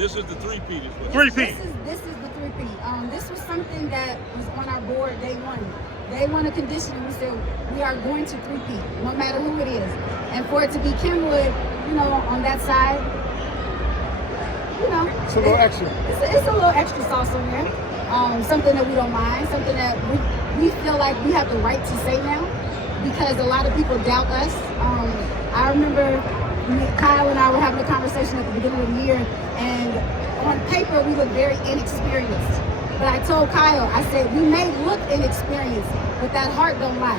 This is the three-peat as well. Three-peat. This is the three-peat. This was something that was on our board day one. Day one of conditioning, we said we are going to three-peat, no matter who it is. And for it to be Kenwood, on that side, it's a little extra. It's a little extra sauce on there. Something that we don't mind, something that we feel like we have the right to say now, because a lot of people doubt us. I remember Kyle and I were having a conversation at the beginning of the year, and on paper we look very inexperienced. But I told Kyle, I said, we may look inexperienced, but that heart don't lie.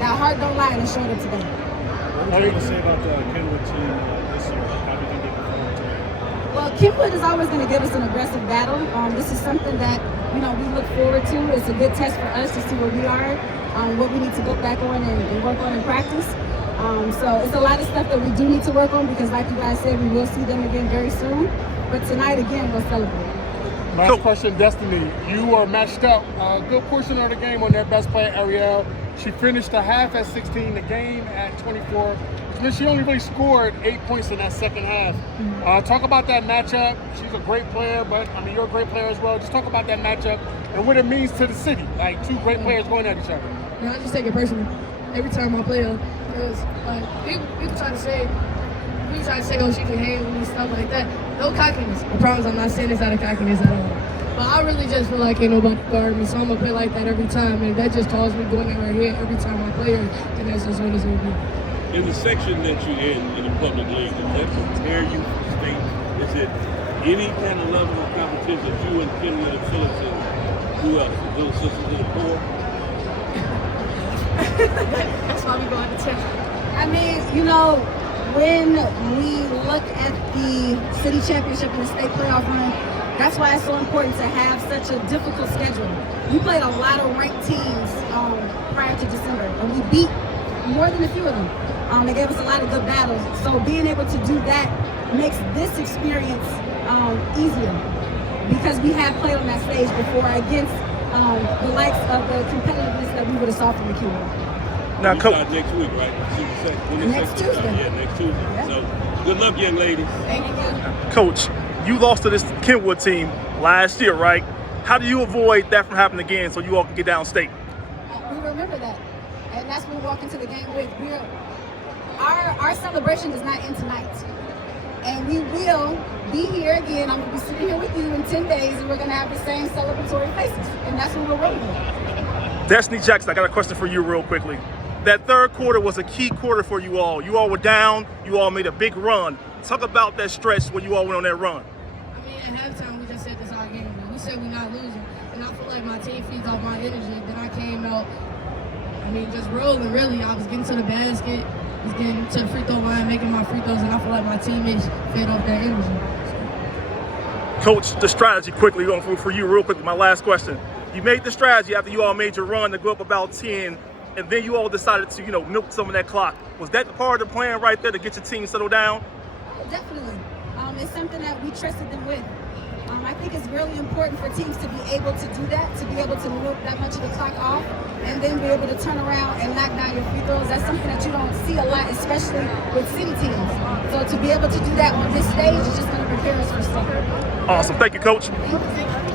That heart don't lie, and it showed up today. What do you want to say about the Kenwood team this year? How do you think they performed today? Well, Kenwood is always going to give us an aggressive battle. This is something that we look forward to. It's a good test for us to see where we are, what we need to look back on and work on in practice. So it's a lot of stuff that we do need to work on, because like you guys said, we will see them again very soon. But tonight, again, we'll celebrate. Last question, Destiny. You are matched up a good portion of the game on their best player, Ariel. She finished the half at 16, the game at 24. Which means she only really scored 8 points in that second half. Talk about that matchup. She's a great player, but you're a great player as well. Just talk about that matchup and what it means to the city. Like two great players going at each other. I just take it personally every time I play her, because people try to say, oh, she can hang with me, stuff like that. No cockiness. I promise I'm not saying this out of cockiness at all. But I really just feel like ain't nobody guard me, so I'm gonna play like that every time, and that just calls me going in right here every time I play her, and that's just what it's gonna be. In the section that you're in the public league, does that prepare you for state? Is it any kind of level of competition that you and Kenwood and Phillips and who else? Little sisters in the core? That's why we go out to check. When we look at the city championship and the state playoff run, that's why it's so important to have such a difficult schedule. We played a lot of ranked teams prior to December, and we beat more than a few of them. They gave us a lot of good battles. So being able to do that makes this experience easier, because we have played on that stage before against the likes of the competitiveness that we would have saw from the Kenwood. Now, next week, right? Next Tuesday. Yeah, next Tuesday. Yeah. So, good luck, young ladies. Thank you. Coach, you lost to this Kenwood team last year, right? How do you avoid that from happening again so you all can get downstate? We remember that, and that's what we walk into the game with. Our celebration does not end tonight, and we will be here again. I'm going to be sitting here with you in 10 days, and we're going to have the same celebratory faces, and that's what we're rolling with. Destiny Jackson, I got a question for you real quickly. That third quarter was a key quarter for you all. You all were down. You all made a big run. Talk about that stretch when you all went on that run. At halftime, we just said this all game. We said we're not losing. And I feel like my team feeds off my energy. Then I came out, just rolling, really. I was getting to the basket, was getting to the free throw line, making my free throws, and I feel like my teammates fed off that energy. Coach, the strategy quickly, going for you real quickly, my last question. You made the strategy after you all made your run to go up about 10, and then you all decided to, milk some of that clock. Was that the part of the plan right there to get your team settled down? Definitely. It's something that we trusted them with. I think it's really important for teams to be able to do that, to be able to milk that much of the clock off, and then be able to turn around and knock down your free throws. That's something that you don't see a lot, especially with city teams. So to be able to do that on this stage is just going to prepare us for state. Awesome. Thank you, Coach. Thank you.